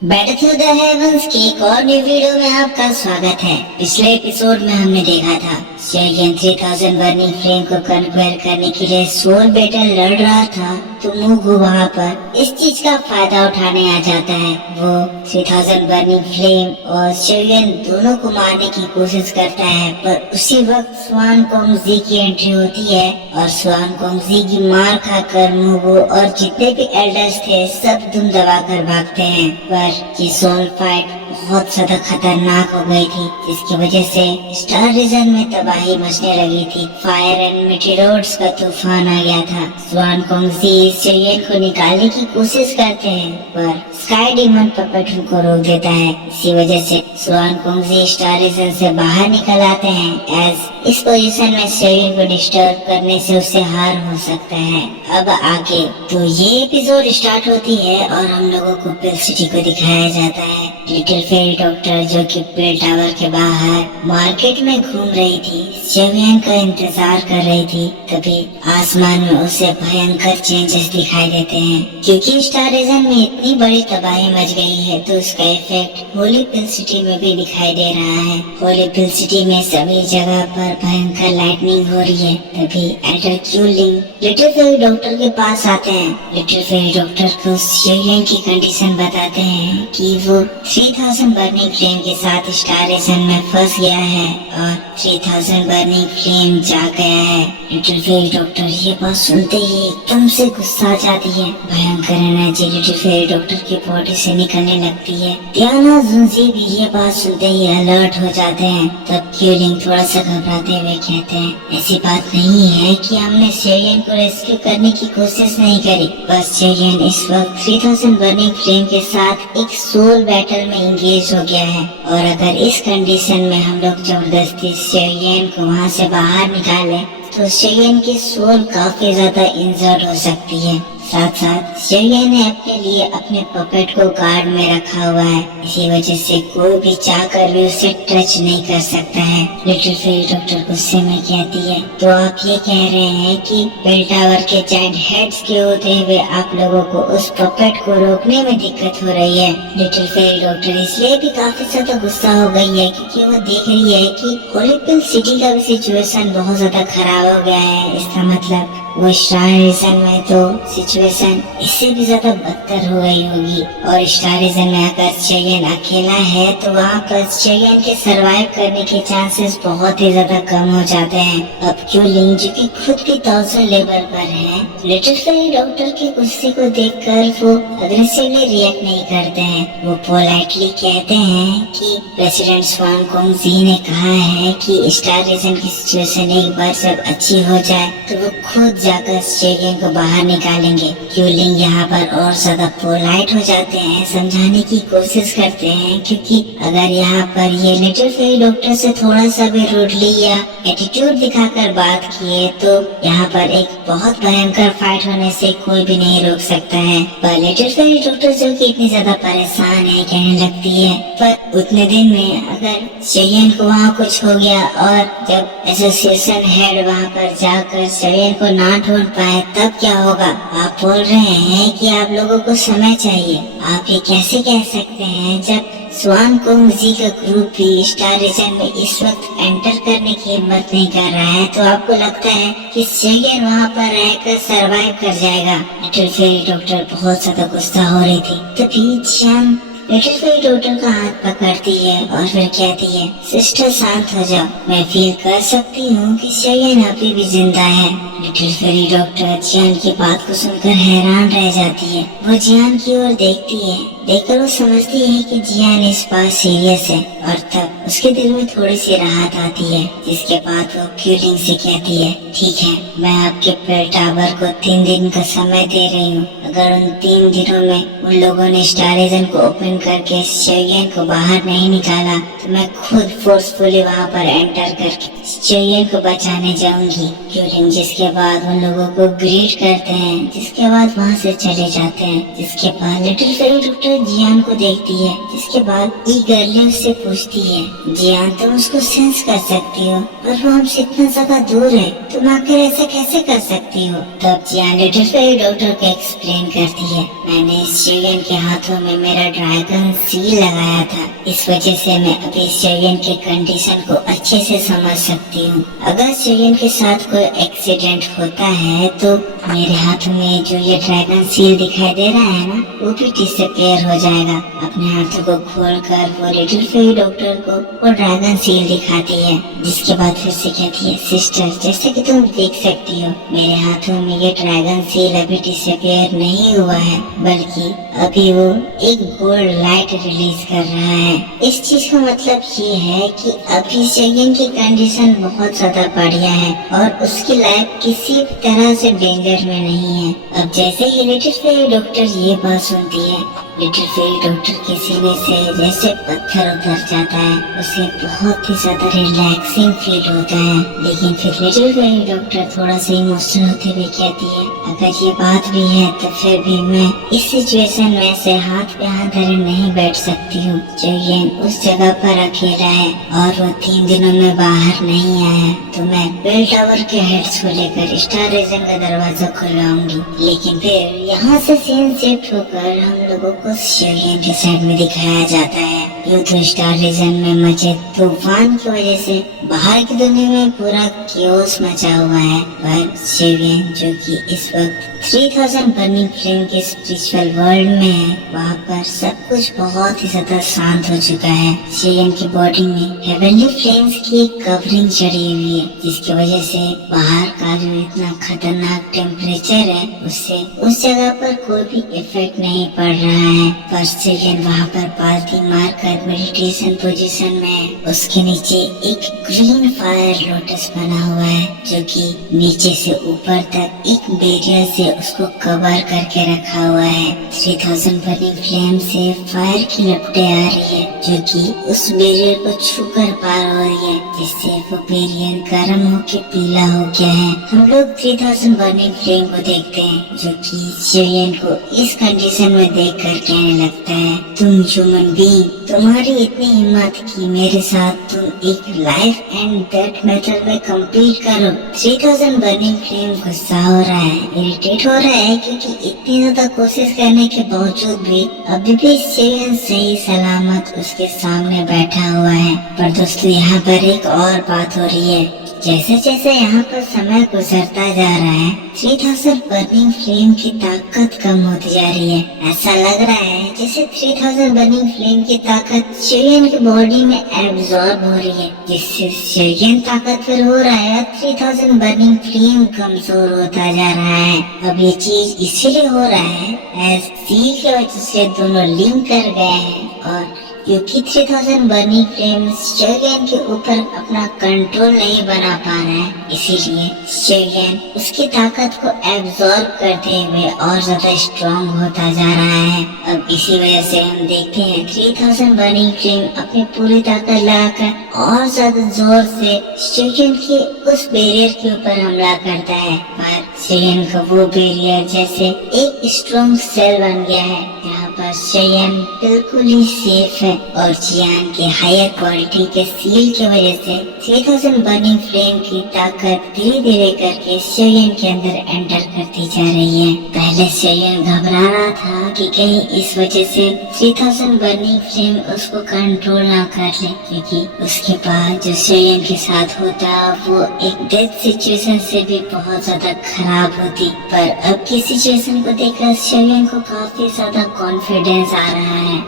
Battle through the heavens के एक और न्यू वीडियो में आपका स्वागत है। पिछले एपिसोड में हमने देखा था शेरियन 3000 बर्निंग फ्लेम को कन्क्वेयर करने के लिए सोल बैटल लड़ रहा था, तो मुगु वहाँ पर इस चीज का फायदा उठाने आ जाता है। वो 3000 बर्निंग फ्लेम और शेरियन दोनों को मारने की कोशिश करता है, पर उसी वक्त स्वान कोंगजी की एंट्री होती है और स्वान कोंगजी की मार खाकर मुगु और जितने भी एल्डर्स थे सब दुम दबा कर भागते हैं। पर ये सोल फाइट बहुत ज्यादा खतरनाक हो गई थी, जिसकी वजह से स्टार रीजन में तबाही मचने लगी थी। फायर एंड मेटेरोड्स का तूफान आ गया था। स्वान कोंगजी शेरियन को निकालने की कोशिश करते हैं, पर स्काई डीमन पपेट उनको रोक देता है। इसी वजह से स्वान कोंगजी स्टार रीजन से बाहर निकल आते हैं। एज इस पोजीशन में शेरियन को डिस्टर्ब करने से उससे हार हो सकता है। अब आगे तो ये एपिसोड स्टार्ट होती है और हम लोगों को पिल सिटी को दिखाया जाता है। लिटिल फेरी डॉक्टर जो कि पिल टावर के बाहर मार्केट में घूम रही थी, शेरियन का इंतजार कर रही थी। तभी आसमान में उसे भयंकर चेंजेस दिखाई देते हैं, क्योंकि स्टार रीजन में इतनी बड़ी तबाही मच गई है, तो उसका इफेक्ट होली पिल सिटी में भी दिखाई दे रहा है। होली पिल सिटी में सभी जगह पर भयंकर लाइटनिंग हो रही है। तभी Elder Keylong little fairy doctor के पास आते हैं। लिटिल फेरी डॉक्टर को शेरियन की कंडीशन बताते हैं कि वो 3000 बर्निंग फ्लेम के साथ स्टार रीजन में फंस गया है और 3000 बर्निंग फ्लेम जा गया है। लिटिल फेरी डॉक्टर ये बात सुनते ही एकदम से गुस्सा आ जाती है। भयंकर एनर्जी लिटिल फेरी डॉक्टर की बॉडी से निकलने लगती है। टियाना जुनजी भी ये बात सुनते ही अलर्ट हो जाते हैं। तब क्यूलिंग थोड़ा सा घबराते हुए कहते हैं, ऐसी बात नहीं है कि हमने शेरियन को रेस्क्यू करने की कोशिश नहीं करी, बस शेरियन इस वक्त 3000 बर्निंग फ्लेम के साथ एक सोल बैटल में इंगेज हो गया है, और अगर इस कंडीशन में हम लोग जबरदस्ती शेरियन को वहाँ से बाहर निकाले तो शेरियन की सोल काफी ज्यादा इंजर्ड हो सकती है। साथ साथ शेरियन ने अपने लिए अपने पपेट को गार्ड में रखा हुआ है, इसी वजह से कोई भी चाहकर भी उसे टच नहीं कर सकता है। लिटिल फेरी डॉक्टर गुस्से में कहती है, तो आप ये कह रहे हैं कि बेल टावर के जायंट हेड्स के होते हुए आप लोगों को उस पपेट को रोकने में दिक्कत हो रही है। लिटिल फेरी डॉक्टर इसलिए भी काफी ज्यादा गुस्सा हो गई है क्योंकि वो देख रही है कि होली पिल सिटी का भी सिचुएशन बहुत ज्यादा खराब हो गया है। इसका मतलब वो स्टार रीजन में तो सिचुएशन इससे भी ज्यादा बदतर हो गई होगी, और स्टार रीजन में अगर शेरियन अकेला है तो वहाँ पर शेरियन के सरवाइव करने के चांसेस बहुत ही ज्यादा कम हो जाते हैं। अब क्यूलिंग जो कि खुद भी 1000 लेवल पर है, लिटिल फेरी डॉक्टर के गुस्से को देखकर वो अग्रेसिवली रिएक्ट नहीं करते हैं। वो पोलाइटली कहते हैं कि प्रेसिडेंट स्वान कोंगजी ने कहा है कि स्टार रीजन की सिचुएशन एक बार जब अच्छी हो जाए तो वो खुद जाकर शेरियन को बाहर निकालेंगे। क्यूलिंग यहाँ पर और ज्यादा पोलाइट हो जाते हैं, समझाने की कोशिश करते हैं, क्योंकि अगर यहाँ पर ये लिटिल फेरी डॉक्टर से थोड़ा सा भी रूडली या एटीट्यूड दिखाकर बात किए तो यहाँ पर एक बहुत भयंकर फाइट होने से कोई भी नहीं रोक सकता है। पर लिटिल फेरी डॉक्टर जो कि इतनी ज्यादा परेशान है, कहने लगती है, पर उतने दिन में अगर शेरियन को वहाँ कुछ हो गया और जब एसोसिएशन हेड वहाँ पर जाकर शेरियन को ना ढूंढ पाए तब क्या होगा? आप बोल रहे हैं कि आप लोगों को समय चाहिए। आप ये कैसे कह सकते हैं जब स्वान कोंगजी का ग्रुप भी स्टार रीजन में इस वक्त एंटर करने की हिम्मत नहीं कर रहा है, तो आपको लगता है कि शेरियन वहाँ पर रहकर सरवाइव कर जाएगा? लिटिल फेरी डॉक्टर बहुत ज्यादा गुस्सा हो रही थी। तभी जियान लिटिल फेरी डॉक्टर का हाथ पकड़ती है और फिर कहती है, सिस्टर शांत हो जाओ, मैं फील कर सकती हूँ कि शेरियन अभी भी जिंदा है। लिटिल फेरी डॉक्टर जियान की बात को सुनकर हैरान रह जाती है। वो जियान की ओर देखती है, देखकर वो समझती है कि जियान इस बात सीरियस है, और तब उसके दिल में थोड़ी सी राहत आती है। जिसके बाद वो क्यूलिंग से कहती है, ठीक है, मैं आपके पेल टावर को 3 दिन का समय दे रही हूँ। अगर उन 3 दिनों में उन लोगों ने स्टार रीजन को ओपन करके शेरियन को बाहर नहीं निकाला तो मैं खुद फोर्सफुली वहाँ पर एंटर करके शेरियन को बचाने जाऊंगी। क्यूलिंग जिसके बाद उन लोगों को ग्रीट करते हैं, जिसके बाद वहाँ से चले जाते हैं। जिसके बाद लिटिल फेरी डॉक्टर जियान को देखती है, जिसके बाद ईगरली उससे पूछती है, जियान तुम उसको सेंस कर सकती हो और वो हमसे इतना ज्यादा दूर है, तुम आकर ऐसा कैसे कर सकती हो? तब जियान लिटिल फेरी डॉक्टर को एक्सप्लेन करती है, मैंने शेरियन के हाथों में मेरा ड्रैगन ड्रैगन सील लगाया था। इस वजह से मैं अभी शेयन के कंडीशन को अच्छे से समझ सकती हूँ। अगर शेयन के साथ कोई एक्सीडेंट होता है तो मेरे हाथ में जो ये ड्रैगन सील दिखाई दे रहा है ना, वो भी डिसअपीयर हो जाएगा। अपने हाथों को खोलकर वो लिटिल फेरी डॉक्टर को वो ड्रैगन सील दिखाती है, जिसके बाद फिर से कहती है, सिस्टर जैसे कि तुम देख सकती हो मेरे हाथों में ये ड्रैगन सील अभी डिसअपीयर नहीं हुआ है, बल्कि अभी वो एक गोल्ड लाइट रिलीज कर रहा है। इस चीज का मतलब ये है कि अभी शेयन की कंडीशन बहुत ज्यादा बढ़िया है और उसकी लाइफ किसी भी तरह से डेंजर में नहीं है। अब जैसे ही लिटिल फेरी डॉक्टर ये बात सुनती है, लिटिल फेरी डॉक्टर के सीने से जैसे पत्थर उतर जाता है। उसे बहुत ही ज्यादा रिलैक्सिंग फील होता है। लेकिन फिर लिटिल फेरी डॉक्टर थोड़ा सा इमोशनल होते हुए कहती है, अगर ये बात भी है तो फिर भी मैं इस सिचुएशन में से हाथ पे हाथ धरे नहीं बैठ सकती हूँ। शेयन उस जगह पर अकेला है और वो 3 दिनों में बाहर नहीं आया, तो मैं बेल टावर के हेड्स को लेकर स्टार रीजन का दरवाजा खुलवाऊंगी। लेकिन फिर यहाँ से सीन शिफ्ट होकर हम लोगों को शेयन के साइड में दिखाया जाता है। यूं तो स्टार रीजन में मचे तूफान की वजह से बाहर की दुनिया में पूरा क्योस मचा हुआ है, पर शेयन जो कि इस वक्त 3000 बर्निंग फ्लेम के स्पिरिचुअल वर्ल्ड में है, वहाँ पर सब कुछ बहुत ही ज्यादा शांत हो चुका है। शेयन की बॉडी में हेवनली फ्लेम्स की कवरिंग चढ़ी हुई है, जिसकी वजह से बाहर का जो इतना खतरनाक टेम्परेचर है उससे उस जगह पर कोई भी इफेक्ट नहीं पड़ रहा है। पर शेयन वहाँ पर पालती मार कर मेडिटेशन पोजीशन में, उसके नीचे एक ग्रीन फायर लोटस बना हुआ है, जो कि नीचे से ऊपर तक एक बैरियर से उसको कवर करके रखा हुआ है। 3000 बर्निंग फ्लेम से फायर की लपटें आ रही है, जो कि उस बैरियर को छूकर पार हो रही है, जिससे वो बैरियर गर्म होके पीला हो गया है। हम लोग 3000 बर्निंग फ्लेम को देखते हैं, जो कि शेयन को इस कंडीशन में देखकर कहने लगता है, तुम ह्यूमन बीइंग, तुम्हारी इतनी हिम्मत कि मेरे साथ तुम एक लाइफ एंड डेथ मेथड में कम्पीट करो। 3000 बर्निंग फ्लेम गुस्सा हो रहा है, इरिटेट हो रहा है, क्योंकि इतनी ज्यादा कोशिश करने के बावजूद भी अभी भी शेयन सही सलामत उसके सामने बैठा हुआ है। पर दोस्तों यहाँ पर एक और बात हो रही है, जैसे जैसे यहाँ पर समय गुजरता जा रहा है, 3000 बर्निंग फ्लेम की ताकत कम होती जा रही है। ऐसा लग रहा है जैसे 3000 बर्निंग फ्लेम की ताकत शेयन की बॉडी में एब्जॉर्ब हो रही है, जिससे शेयन ताकतवर हो रहा है। 3000 बर्निंग फ्लेम कमजोर होता जा रहा है। अब ये चीज इसीलिए हो रहा है एज सील की वजह से दोनों लिंक कर गए हैं, और क्योंकि 3000 बर्निंग फ्लेम शेयन के ऊपर अपना कंट्रोल नहीं बना पा रहा है, इसीलिए शेयन उसकी ताकत को एब्जॉर्ब करते हुए और ज्यादा स्ट्रॉन्ग होता जा रहा है। अब इसी वजह से हम देखते हैं 3000 बर्निंग फ्लेम अपनी पूरी ताकत लगाकर और ज्यादा जोर से शेयन के उस बैरियर के ऊपर हमला करता है। पर शेयन का वो बैरियर जैसे एक स्ट्रॉन्ग सेल बन गया है, जहाँ पर शेयन बिल्कुल ही सेफ है, और जियान के हायर क्वालिटी के सील की वजह से 3000 बर्निंग फ्लेम की ताकत धीरे धीरे करके शेयन के अंदर एंटर करती जा रही है। पहले शेयन घबरा रहा था कि कहीं इस वजह से 3000 बर्निंग फ्लेम उसको कंट्रोल ना कर ले, क्योंकि उसके बाद जो शेयन के साथ होता वो एक डेथ सिचुएशन से भी बहुत ज्यादा खराब होती। पर अब की सिचुएशन को देखकर शेयन को काफी ज्यादा कॉन्फिडेंस आ रहा है।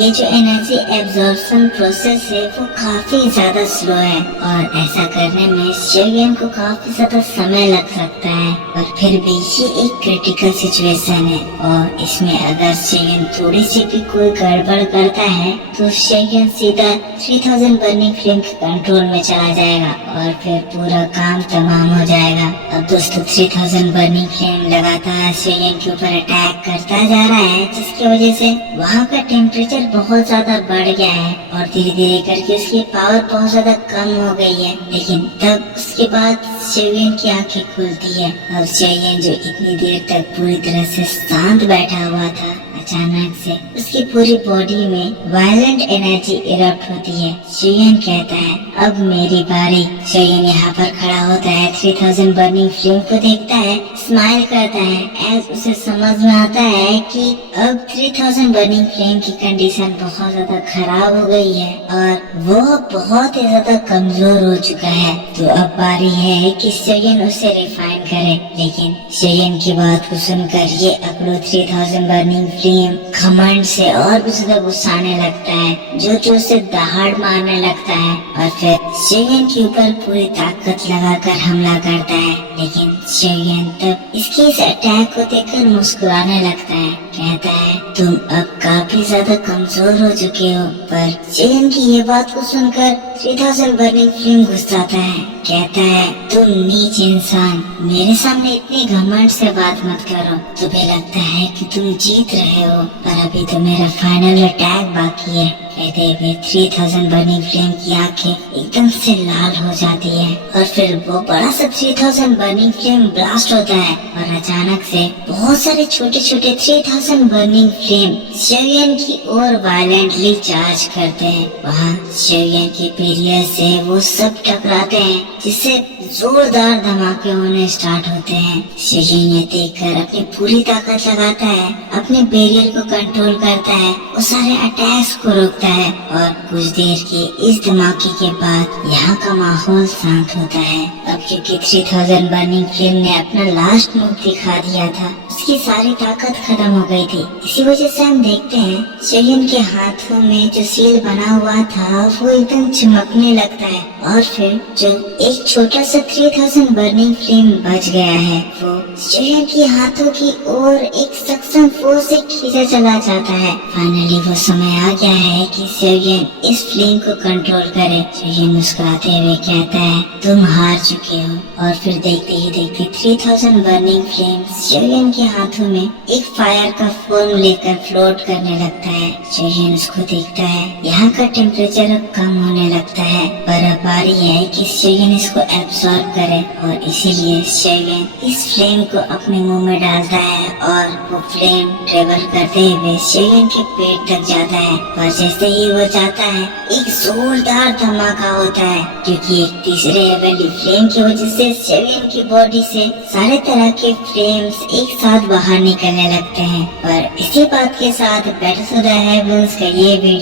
ये जो एनर्जी एब्जॉर्प्शन प्रोसेस है वो काफी ज्यादा स्लो है, और ऐसा करने में शेयन को काफी ज्यादा समय लग सकता है। पर फिर भी ये एक क्रिटिकल सिचुएशन है, और इसमें अगर शेयन थोड़ी सी भी कोई गड़बड़ करता है तो शेयन सीधा 3000 बर्निंग फ्लेम के कंट्रोल में चला जाएगा, और फिर पूरा काम तमाम हो जाएगा। अब दोस्तों 3000 बर्निंग फ्लेम लगातार शेयन के ऊपर अटैक करता जा रहा है, जिसकी वजह से वहाँ का टेम्परेचर बहुत ज्यादा बढ़ गया है, और धीरे धीरे करके उसकी पावर बहुत ज्यादा कम हो गई है। लेकिन तब उसके बाद शेयन की आंखें खुलती है। अब शेयन जो इतनी देर तक पूरी तरह से शांत बैठा हुआ था, अचानक से उसकी पूरी बॉडी में वायलेंट एनर्जी इरप्ट होती है। शेयन कहता है अब मेरी बारी। शेयन यहाँ पर खड़ा होता है, 3000 बर्निंग फ्लेम को देखता है, स्माइल करता है एज उसे समझ में आता है कि अब 3000 बर्निंग फ्लेम की कंडीशन बहुत ज्यादा खराब हो गई है और वो बहुत ही ज्यादा कमजोर हो चुका है। तो अब बारी है कि शेयन उसे रिफाइन करे, लेकिन शेयन की बात को सुनकर ये अकड़ो 3000 बर्निंग फ्लेम घमंड से और भी ज्यादा गुस्साने लगता है, जो उसे दहाड़ मारने लगता है और फिर शेयन के ऊपर पूरी ताकत लगाकर हमला करता है। लेकिन शेयन तब इसके इस अटैक को देखकर मुस्कुराने लगता है, कहता है तुम अब काफी ज्यादा कमजोर हो चुके हो। पर शेयन की ये बात को सुनकर 3000 बर्निंग फ्लेम गुस्साता है, कहता है तुम नीच इंसान, मेरे सामने इतनी घमंड से बात मत करो। तुम्हें लगता है कि तुम जीत रहे हो, पर अभी तो मेरा फाइनल अटैक बाकी है। कहते हुए 3000 बर्निंग फ्लेम की आंखें एकदम से लाल हो जाती है और फिर वो बड़ा सा 3000 बर्निंग फ्लेम ब्लास्ट होता है और अचानक से बहुत सारे छोटे छोटे 3000 बर्निंग फ्लेम शेयन की ओर वायलेंटली चार्ज करते हैं। वहाँ शेयन के बैरियर से वो सब टकराते हैं, जिससे जोरदार धमाके होने स्टार्ट होते हैं। शेयन ये देखकर अपनी पूरी ताकत लगाता है, अपने बैरियर को कंट्रोल करता है, वो सारे अटैक्स को रोकता है और कुछ देर के इस धमाके के बाद यहाँ का माहौल शांत होता है। अब क्योंकि 3000 बर्निंग फ्लेम ने अपना लास्ट मूव दिखा दिया था, उसकी सारी ताकत खत्म हो गई थी। इसी वजह से हम देखते हैं शेयन के हाथों में जो सील बना हुआ था वो एकदम चमकने लगता है और फिर जो एक छोटा सा 3000 बर्निंग फ्लेम बच गया है वो शेयन के हाथों की ओर एक सक्शन फोर्स से खींचा चला जाता है। फाइनली वो समय आ गया है कि शेयन इस फ्लेम को कंट्रोल करे। शेयन मुस्कुराते हुए कहता है तुम हार चुके हो और फिर देखते ही देखते 3000 बर्निंग फ्लेम शेयन के हाथों में एक फायर का फॉर्म लेकर फ्लोट करने लगता है। शेयन उसको देखता है, यहाँ का टेम्परेचर अब कम होने लगता है, पर अब बारी है कि शेयन इसको एब्सॉर्ब करे और इसीलिए शेयन इस फ्लेम को अपने मुंह में डालता है और वो फ्लेम ट्रेवल करते हुए शेयन के पेट तक जाता है और जैसे ही वो जाता है एक जोरदार धमाका होता है, क्योंकि एक तीसरे लेवल फ्लेम की वजह से शेयन की बॉडी से सारे तरह के फ्लेम्स एक साथ बाहर निकलने लगते हैं। और इसी बात के साथ बैटल टू द हेवंस का ये वीडियो